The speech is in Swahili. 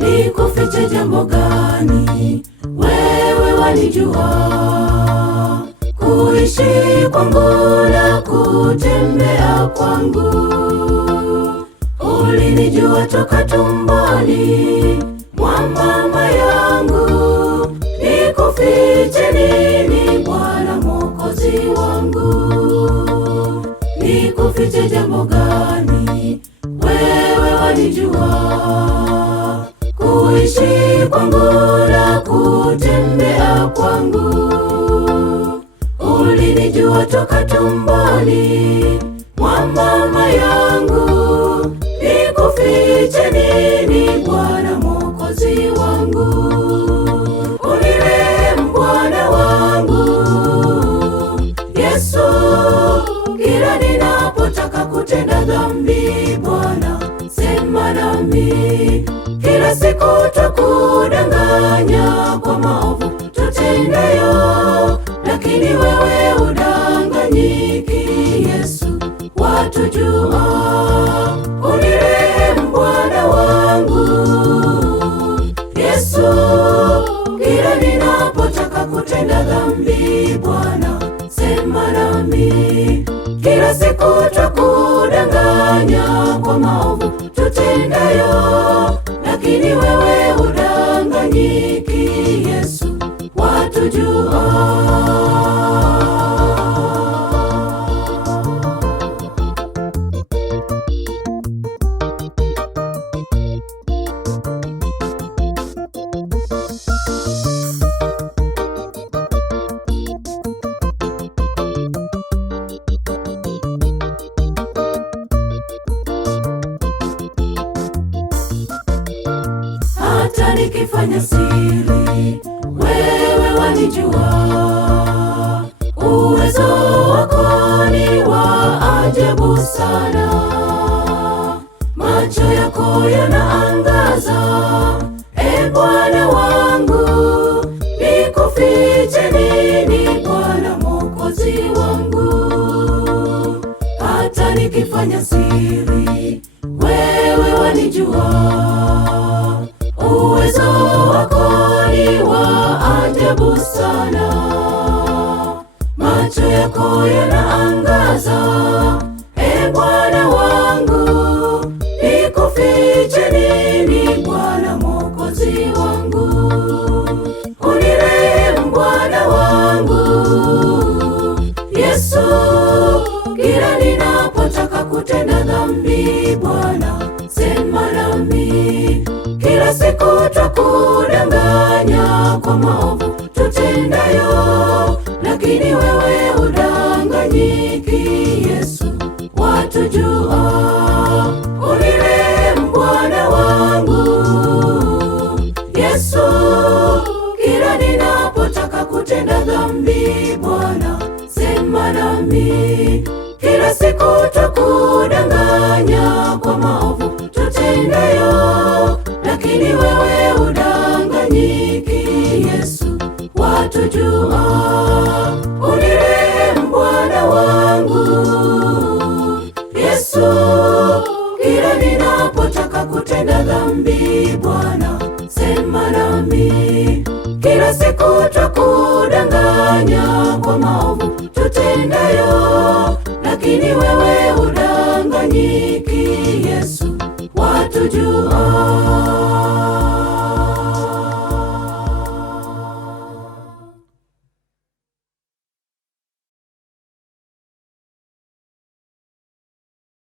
Nikufiche jambo gani? Wewe wanijua. Kuishi kwangu na kutembea kwangu, ulinijua toka tumboni mwa mama yangu. Nikufiche nini Bwana Mwokozi wangu? Nikufiche jambo gani? Wewe wanijua. Kuishi kwangu na kutembea kwangu, ulinijua toka tumboni mwa mama yangu. Nikufiche nini Bwana Mwokozi wangu? Unirehemu Bwana wangu Yesu, kila ninapotaka kutenda dhambi Bwana sema nami. Kila siku tukudanganya kwa maovu tutendayo, lakini wewe udanganyiki Yesu, watujua. Unirehemu Bwana wangu Yesu, kila ninapotaka kutenda dhambi Bwana sema nami. Kila siku tukudanganya kwa maovu tutendayo, lakini wewe udanganyiki Yesu, watujua. Hata nikifanya siri, wewe wanijua. Uwezo wako ni wa ajabu sana, macho yako yanaangaza, e Bwana wangu. Nikufiche nini Bwana Mwokozi wangu? Hata nikifanya siri, wewe wanijua. Uwezo wako ni wa ajabu sana, macho yako yanaangaza, e Bwana wangu. Nikufiche nini Bwana Mwokozi wangu? Unirehemu Bwana wangu Yesu, kila ninapotaka kutenda dhambi Bwana sema nami. Kila siku tukudanganya kwa maovu tutendayo, lakini wewe udanganyiki Yesu, watujua. Unirehemu Bwana wangu Yesu, kila ninapotaka kutenda dhambi Bwana sema nami. Kila siku tukudanganya kwa maovu tutendayo, lakini wewe udanganyiki Yesu, watujua. Unirehemu Bwana wangu Yesu, kila ninapotaka kutenda dhambi Bwana sema nami. Kila siku tukudanganya kwa maovu